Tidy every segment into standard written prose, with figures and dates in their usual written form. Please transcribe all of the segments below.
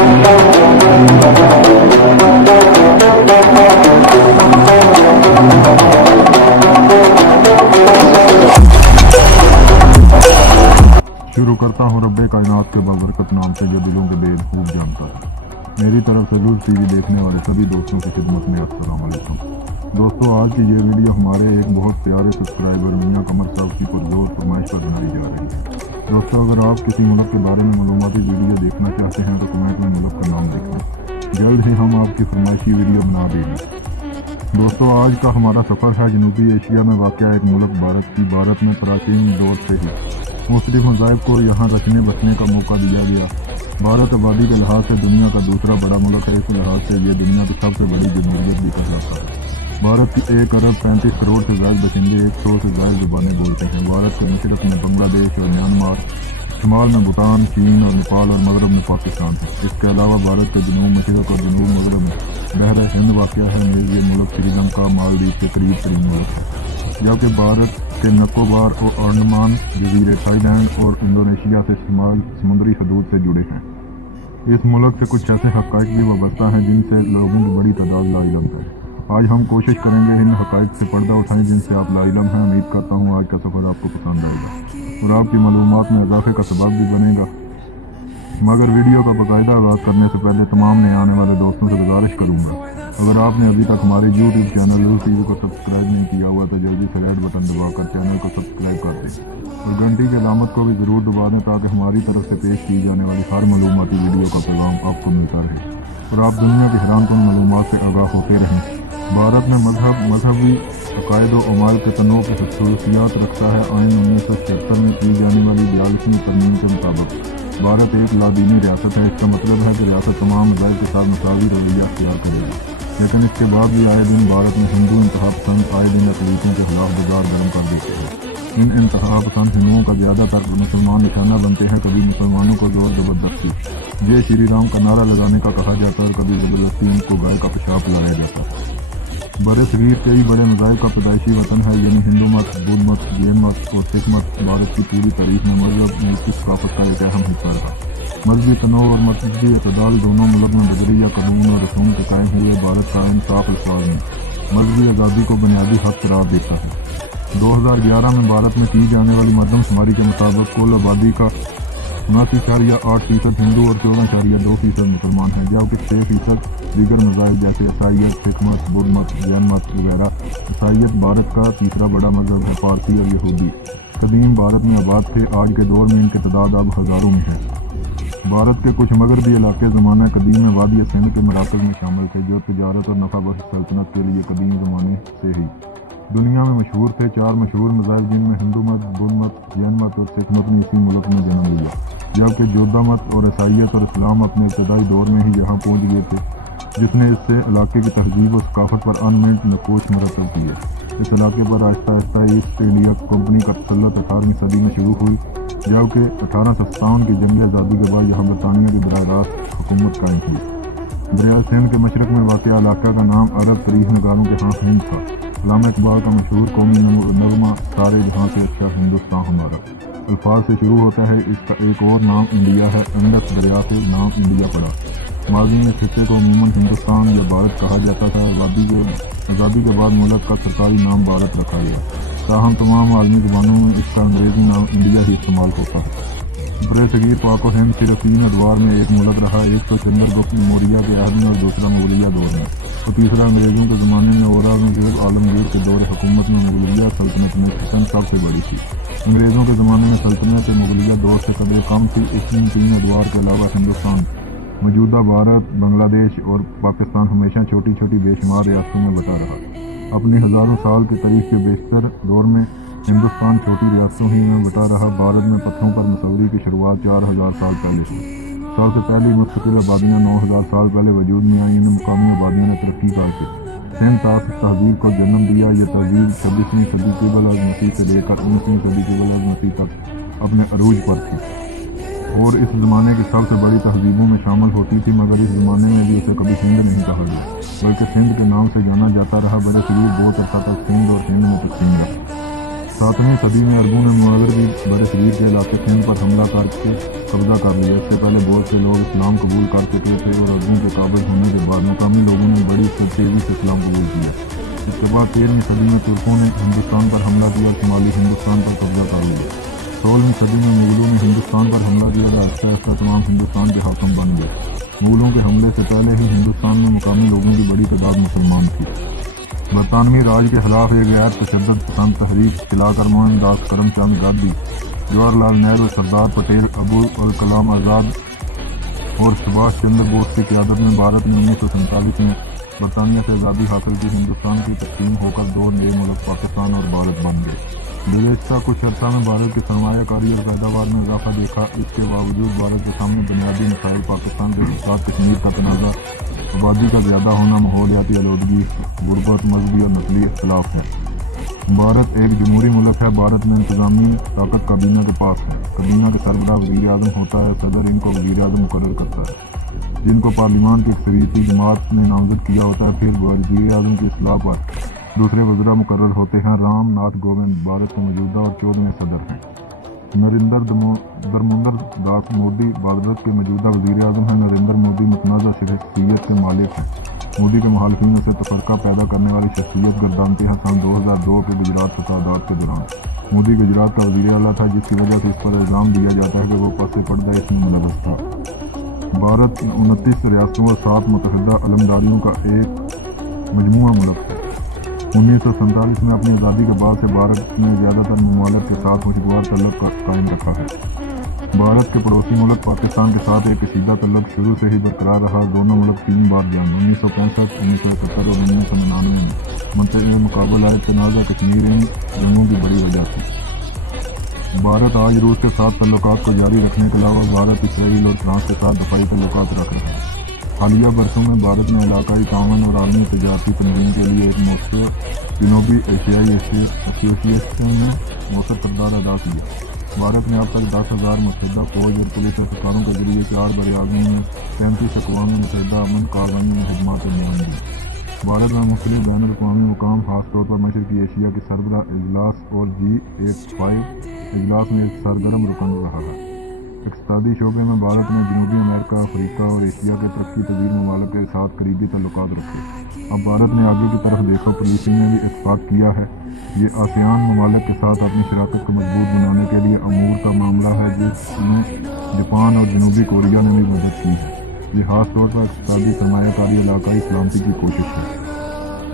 शुरू करता हूँ रब्बे कायनात के बाबरकत नाम से जो दिलों के भेद खूब जानता है। मेरी तरफ से लुज़ टीवी देखने वाले सभी दोस्तों की खिदमत में अस्सलाम वालेकुम। दोस्तों, आज की ये वीडियो हमारे एक बहुत प्यारे सब्सक्राइबर मियां कमर साहब की पुरजोर फरमाइश पर बनाई जा रही है। दोस्तों, अगर आप किसी मुल्क के बारे में मालूमाती वीडियो देखना चाहते हैं तो कमेंट में मुल्क का नाम लिखें। जल्द ही हम आपकी फरमाइशी वीडियो बना देंगे। दोस्तों, आज का हमारा सफ़र है जनूबी एशिया में वाक़या एक मुल्क भारत में प्राचीन दौर से ही मुख्तलिफ मज़ाहिब को यहाँ रचने बसने का मौका दिया गया। भारत आबादी के लिहाज से दुनिया का दूसरा बड़ा मुल्क है। इस लिहाज से ये दुनिया की सबसे बड़ी जमहूरियत भी कहा जाता है। भारत की 1 अरब 35 करोड़ से ज़्यादा बशिंदे 100 से ज़्यादा ज़ुबानें बोलते हैं। भारत के मशरक़ में बांग्लादेश और म्यांमार, शुमाल में भूटान, चीन और नेपाल और मगरब में पाकिस्तान है। इसके अलावा भारत के जनूब मशरक़ और जनूब मगरब में बहरा हिंद वाक़या है। ये मुल्क श्रीलंका, मालदीव के करीब तरीन मुल्क है, जबकि भारत के निकोबार और अंडमान जजीरे थाईलैंड और इंडोनेशिया से समुद्री हदूद से जुड़े हैं। इस मुल्क से कुछ ऐसे हक़ाइक़ भी वाबस्ता हैं जिनसे लोगों की बड़ी तादाद लाइलम है। आज हम कोशिश करेंगे इन हक़ाइक़ से पर्दा उठाएं जिनसे आप लाइलम हैं। उम्मीद करता हूँ आज का सफ़र आपको पसंद आएगा और आपकी मालूमात में इजाफे का सबब भी बनेगा। मगर वीडियो का बाकायदा आगाज़ करने से पहले तमाम नए आने वाले दोस्तों से गुजारिश करूँगा, अगर आपने अभी तक हमारे यूट्यूब चैनल लुज़ टीवी को सब्सक्राइब नहीं किया हुआ तो जल्दी से रेड बटन दबाकर चैनल को सब्सक्राइब कर दें और घंटी के अलामत को भी ज़रूर दबा दें ताकि हमारी तरफ से पेश की जाने वाली हर मालूमाती वीडियो का पैगाम आपको मिलता रहे और आप दुनिया की हैरानकुन मालूमात से आगाह होते रहें। भारत में मजहबी अकायद व अमाल के तनों की खसूसियात रखता है। आइन 1976 में की जाने वाली 42वीं तरमीम के मुताबिक भारत एक लादीनी रियासत है। इसका मतलब है कि रियासत तमाम मज़ाहिब के साथ मसावी रवैया अख्तियार करेगी। लेकिन इसके बाद भी आए दिन भारत में हिंदू इंतहापसंद आए दिन अक़लीतों के खिलाफ बाजार गर्म कर देते हैं। इन इंतहापसंद हिंदुओं का ज़्यादातर मुसलमान निशाना बनते हैं। कभी मुसलमानों को जोर ज़बरदस्ती जय श्री राम का नारा लगाने का कहा जाता है और कभी ज़बरदस्ती उनको गाय का पेशाब पिलाया जाता है। बड़े सगीर कई बड़े मज़ाहिब का पैदाइशी वतन है, यानी हिंदू मत, बुद्ध मत, जैन मत और सिख मत भारत की पूरी तारीख में मजहब मुल्की सकाफत का एक अहम हिस्सा रहा। मजहबी तनों और मजहबी अतदाल दोनों मुल्क में बदरी या कानून और रसूम के कायम हुए। भारत का इंसाफ अल्फाज में मजहबी आज़ादी को बुनियादी हक करार देता है। 2011 में भारत में की जाने वाली मरदमशुमारी के मुताबिक कुल आबादी का 79.8% हिंदू और 14.2% मुसलमान हैं, जबकि 6% दीगर मज़ाहिब जैसे ईसाईयत, सिख मत, बुद्ध मत, जैन मत वगैरह। ईसाईयत भारत का तीसरा बड़ा मजहब है। पारसी और यहूदी कदीम भारत में आबाद थे। आज के दौर में इनकी तादाद अब हज़ारों में है। भारत के कुछ मगरबी इलाके ज़माना कदीम में वादी सिंध के मराकज़ में शामिल थे, जो तिजारत और नफ़ा बख्श सल्तनत के लिए कदीम ज़माने से ही दुनिया में मशहूर थे। 4 मशहूर मज़ाहिब जिनमें हिंदू मत, बुद्ध मत, जैन मत और सिख मत ने इसी मुल्क में जन्म लिया, जबकि जोधा मत और ईसाईयत और इस्लाम अपने इब्तदाई दौर में ही यहाँ पहुँच गए थे, जिसने इससे इलाके की तहजीब और सकाफत पर अनमिनट नकोश मरतब किए। इस इलाके पर Aahista Aahista east India company का तसल्लुत 18वीं सदी में शुरू हुई, जबकि 1857 की जंग आज़ादी के बाद यहाँ बरतानिया की बराह रास्त हुकूमत कायम हुई। दरिया सिंध के मशरक़ में वाक़या इलाका का नाम अरब तारीख़ नगारों के हाँ हिंद था। अल्लामा इकबाल का मशहूर कौमी नगमा सारे जहाँ से अच्छा हिंदुस्तान हमारा अल्फाज से शुरू होता है। इसका एक और नाम इंडिया है। इंडस दरिया से नाम इंडिया पड़ा। माजी में खित्ते को अमूमन हिंदुस्तान या भारत कहा जाता था। आज़ादी के बाद मुल्क का सरकारी नाम भारत रखा गया। ताहम तमाम आलमी ज़बानों में इसका अंग्रेज़ी नाम इंडिया ही इस्तेमाल होता है। बरसगीर पाक और हिंद सिर्फ 3 अदवार में एक मुल्क रहा। एक तो चंद्रगुप्त मौर्य के अहद में और दूसरा मुगलिया दौर में और तीसरा अंग्रेज़ों के ज़माने में औरंगज़ेब आलमगीर के दौर हुकूमत में मुगलिया सल्तनत में सिंध सबसे बड़ी थी। अंग्रेज़ों के ज़माने में सल्तनत मुगलिया दौर से कदर कम थी। इसमें 3 अदवार के अलावा हिंदुस्तान, मौजूदा भारत, बांग्लादेश और पाकिस्तान हमेशा छोटी छोटी बेशुमार रियासतों में बटा रहा। अपनी हज़ारों साल के तारीख़ के बेशतर दौर में हिंदुस्तान छोटी रियासतों ही में बटा रहा। भारत में पत्थरों पर मुसव्वरी की शुरुआत 4000 साल पहले हुई। सबसे पहली मुस्तकिल आबादियाँ 9000 साल पहले वजूद में आई। इन मुकामी आबादियों ने तरक्की करके सिंध तहजीब को जन्म दिया। यह तहजीब 26वीं सदी क़िबल मसीह से लेकर 19वीं सदी क़िबल मसीह तक अपने अरूज पर थी और इस ज़माने की सबसे बड़ी तहजीबों में शामिल होती थी। मगर इस ज़माने में भी उसे कभी सिंध नहीं कहा गया, बल्कि सिंध के नाम से जाना जाता रहा। बरसगीर बहुत अरसा तक सिंध और सिंध में तकसीम रहा। 7ویں صدی میں عربوں نے مغربی برصغیر کے علاقے سندھ پر حملہ کر کے قبضہ کر لیا۔ اس سے پہلے بہت سے لوگ اسلام قبول کر چکے تھے اور عربوں کے قابض ہونے کے بعد مقامی لوگوں نے بڑی تیزی سے اسلام قبول کیا۔ اس کے بعد 13ویں صدی میں ترکوں نے ہندوستان پر حملہ کیا اور شمالی ہندوستان پر قبضہ کر لیا۔ 16ویں صدی میں مغلوں نے ہندوستان پر حملہ کیا اور آہستہ آہستہ تمام ہندوستان کے حاکم بن گئے۔ مغلوں کے حملے سے پہلے ہی ہندوستان میں مقامی لوگوں کی بڑی تعداد مسلمان تھی۔ برطانوی راج کے خلاف ایک غیر تشدد پسند تحریک چلا کر موہن داس کرم چند گاندھی، جواہر لال نہرو، سردار پٹیل، ابوالکلام آزاد اور سبھاش چندر بوس کی قیادت میں بھارت نے 1947 میں برطانیہ سے آزادی حاصل کی۔ ہندوستان کی تقسیم ہو کر 2 نئے ملک پاکستان اور بھارت بن گئے۔ گزشتہ کچھ عرصہ میں بھارت کی سرمایہ کاری اور پیداوار میں اضافہ دیکھا۔ اس کے باوجود بھارت کے سامنے بنیادی مسائل پاکستان کے ساتھ کشمیر کا تنازع، آبادی کا زیادہ ہونا، ماحولیاتی آلودگی، غربت، مذہبی اور نسلی اختلاف ہے۔ بھارت ایک جمہوری ملک ہے۔ بھارت میں انتظامی طاقت کابینہ کے پاس ہے۔ کابینہ کے سربراہ وزیر اعظم ہوتا ہے۔ صدر ان کو وزیر اعظم مقرر کرتا ہے، جن کو پارلیمان کی اکثریتی جماعت نے نامزد کیا ہوتا ہے۔ پھر وزیر اعظم کی اصلاح پر دوسرے وزراء مقرر ہوتے ہیں۔ رام ناتھ کووند بھارت کے موجودہ اور 14ویں صدر ہیں۔ نریندر دامودر داس مودی بھارت کے موجودہ وزیر اعظم ہیں۔ نریندر مودی متنازع شخصیت کے مالک ہیں۔ مودی کے مخالفین میں سے تفرقہ پیدا کرنے والی شخصیت گردانتے ہیں۔ سن 2002 کے گجرات فسادات کے دوران مودی گجرات کا وزیر اعلیٰ تھا، جس کی وجہ سے اس پر الزام دیا جاتا ہے کہ وہ پس پردہ اس میں ملوث تھا۔ بھارت 29 ریاستوں اور 7 متحدہ علمداریوں کا ایک مجموعہ ملک ہے۔ 1947 میں اپنی آزادی کے بعد سے بھارت نے زیادہ تر ممالک کے ساتھ خوشگوار تعلق قائم رکھا ہے۔ بھارت کے پڑوسی ملک پاکستان کے ساتھ ایک کشیدہ تعلق شروع سے ہی برقرار رہا۔ دونوں ملک 3 بار جنگ 1965، 1971 اور 1999 میں منطقے مقابل آئے۔ تنازع کشمیر ان جنگوں کی بڑی وجہ تھی۔ بھارت آج روس کے ساتھ تعلقات کو جاری رکھنے کے علاوہ بھارت اسرائیل اور فرانس کے ساتھ دفاعی تعلقات رکھ رہا ہے۔ حالیہ برسوں میں بھارت نے علاقائی تعاون اور عالمی تجارتی تنظیم کے لیے ایک مؤثر جنوبی ایشیائی ایسوسی ایشن میں مؤثر کردار ادا کیا۔ بھارت نے اب تک 10,000 متحدہ فوج اور پولیس افسروں کے ذریعے 4 براعظموں میں 35 اقوام متحدہ امن کارروائیوں میں خدمات انجام دی۔ بھارت میں مختلف بین الاقوامی مقام، خاص طور پر مشرقی ایشیا کی سربراہ اجلاس اور G8 اجلاس میں ایک سرگرم رکن رہا ہے۔ اقتصادی شعبے میں بھارت نے جنوبی امریکہ، افریقہ اور ایشیا کے ترقی پذیر ممالک کے ساتھ قریبی تعلقات رکھے۔ اب بھارت نے آگے کی طرف دیکھو پالیسی میں بھی اتفاق کیا ہے۔ یہ آسیان ممالک کے ساتھ اپنی شراکت کو مضبوط بنانے کے لیے امور کا معاملہ ہے، جس میں جاپان اور جنوبی کوریا نے بھی مدد کی ہے۔ یہ خاص طور پر اقتصادی سرمایہ کاری، علاقائی سلامتی کی کوشش ہے۔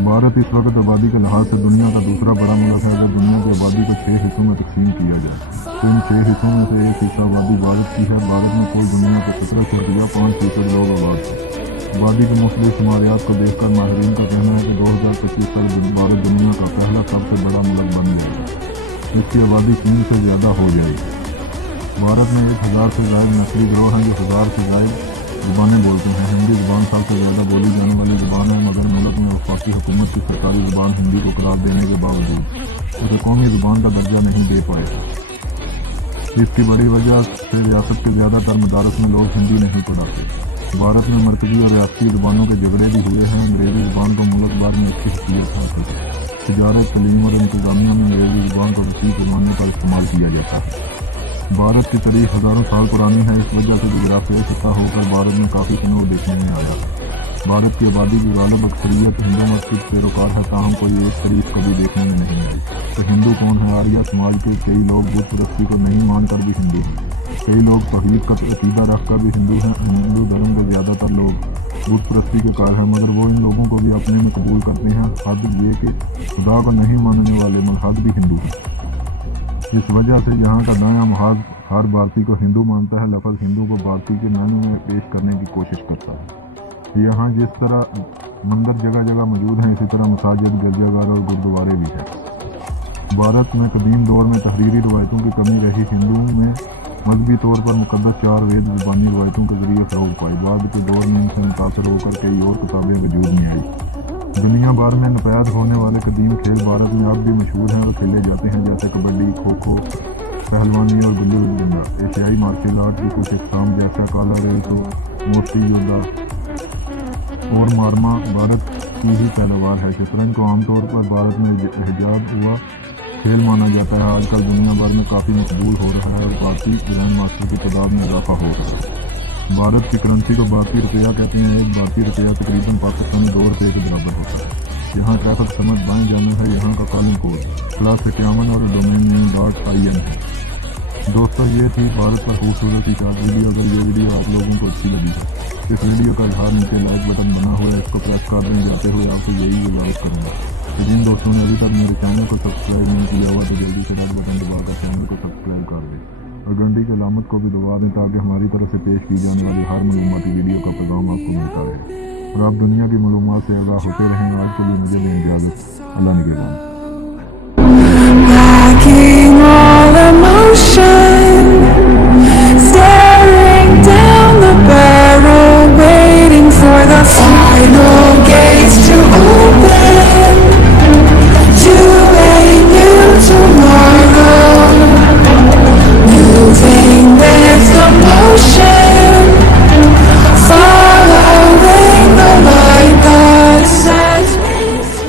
بھارت اس وقت آبادی کے لحاظ سے دنیا کا دوسرا بڑا ملک ہے۔ اگر دنیا کی آبادی کو 6 حصوں میں تقسیم کیا جائے تو ان 6 حصوں میں سے ایک حصہ آبادی بھارت کی ہے۔ بھارت میں کل دنیا کے 17.5% لوگ آباد ہیں۔ آبادی کے مختلف شماریات کو دیکھ کر ماہرین کا کہنا ہے کہ 2025 تک بھارت دنیا کا پہلا سب سے بڑا ملک بن جائے گا، جس کی آبادی چین سے زیادہ ہو جائے گی۔ بھارت میں 1000 سے زائد نسلی گروہ ہیں جو 1000 سے زائد زبانیں بولتے ہیں۔ ہندی زبان سب سے زیادہ بولی جانے والی زبان ہے، مگر ملک میں وفاقی حکومت کی سرکاری زبان ہندی کو قرار دینے کے باوجود اسے قومی زبان کا درجہ نہیں دے پائے۔ اس کی بڑی وجہ سے ریاست کے زیادہ تر مدارس میں لوگ ہندی نہیں پڑھاتے۔ بھارت میں مرکزی اور ریاستی زبانوں کے جھگڑے بھی ہوئے ہیں۔ انگریزی زبان کو ملک بھر میں اچھی حیثیت حاصل ہے۔ تجارت، تعلیم اور انتظامیہ میں انگریزی زبان کو وسیع پیمانے پر استعمال کیا جاتا ہے۔ بھارت کی تاریخ ہزاروں سال پرانی ہے، اس وجہ سے جغرافیائی سطح ہو کر بھارت میں کافی تنوع دیکھنے میں آیا ہے۔ بھارت کی آبادی کی غالب اکثریت ہندو مت کے پیروکار ہے، تاہم کوئی ایک تاریخ کبھی دیکھنے میں نہیں آئی کہ ہندو کون ہے۔ آریہ سماج کے کئی لوگ بت پرستی کو نہیں مان کر بھی ہندو ہیں، کئی لوگ توحید کا عقیدہ رکھ کر بھی ہندو ہیں۔ ہندو دھرم کے زیادہ تر لوگ بت پرستی کے قائل ہیں، مگر وہ ان لوگوں کو بھی اپنے میں قبول کرتے ہیں۔ حد یہ کہ خدا کو نہیں ماننے والے ملحد بھی ہندو ہیں۔ اس وجہ سے یہاں کا دایاں محاذ ہر بھارتی کو ہندو مانتا ہے، لفظ ہندو کو بھارتی کے معنی میں پیش کرنے کی کوشش کرتا ہے۔ یہاں جس طرح مندر جگہ جگہ موجود ہیں، اسی طرح مساجد، گرجا گھر اور گردوارے بھی ہیں۔ بھارت میں قدیم دور میں تحریری روایتوں کی کمی رہی۔ ہندوؤں میں مذہبی طور پر مقدس 4 وید زبانی روایتوں کے ذریعے فروغ پائی۔ بعد کے دور میں ان سے متاثر ہو کر کئی اور کتابیں وجود میں آئی۔ دنیا بھر میں نپید ہونے والے قدیم کھیل بھارت میں اب بھی مشہور ہیں اور کھیلے جاتے ہیں، جیسے کبڈی، کھوکھو، پہلوانی اور گلی ڈنڈا۔ ایشیائی مارشل آرٹ کی کچھ اقسام جیسا کالا ریسو، موسٹی یودا اور مارما بھارت کی ہی پیداوار ہے۔ شطرنج کو عام طور پر بھارت میں ایجاد ہوا खेल माना जाता है। आजकल दुनिया भर में काफ़ी मकबूल हो रहा है और भारतीय ग्रैंड मास्टर की तादाद में इजाफा हो रहा है। भारत की करेंसी को भारतीय रुपया कहते हैं। एक भारतीय रुपया तकरीबन पाकिस्तानी 2 रुपये के बराबर होता है। यहाँ ट्रैफिक समझ बाएं जाना है। यहाँ का कॉलिंग कोड +51 और डोमेन नेम .in है। दोस्तों, ये थी भारत पर खूबसूरत शॉर्ट वीडियो। अगर ये वीडियो आप लोगों को अच्छी लगी है, इस वीडियो का इजहार नीचे लाइक बटन बना हुआ है, इसको प्रेस कर दें। जाते हुए आपसे यही गुजारिश करूँगा कि जिन दोस्तों ने अभी तक मेरे चैनल को सब्सक्राइब नहीं किया हुआ तो जल्दी से रेड बटन दबाकर चैनल को सब्सक्राइब कर दें और घंटी की अलामत को भी दबा दें ताकि हमारी तरफ से पेश की जाने वाली हर मालूमाती वीडियो का पैगाम आपको मिलता रहे और आप दुनिया की मालूमात से आगाह होते रहें। आज के लिए मुझे दें इजाज़त। अल्लाह निगहबान।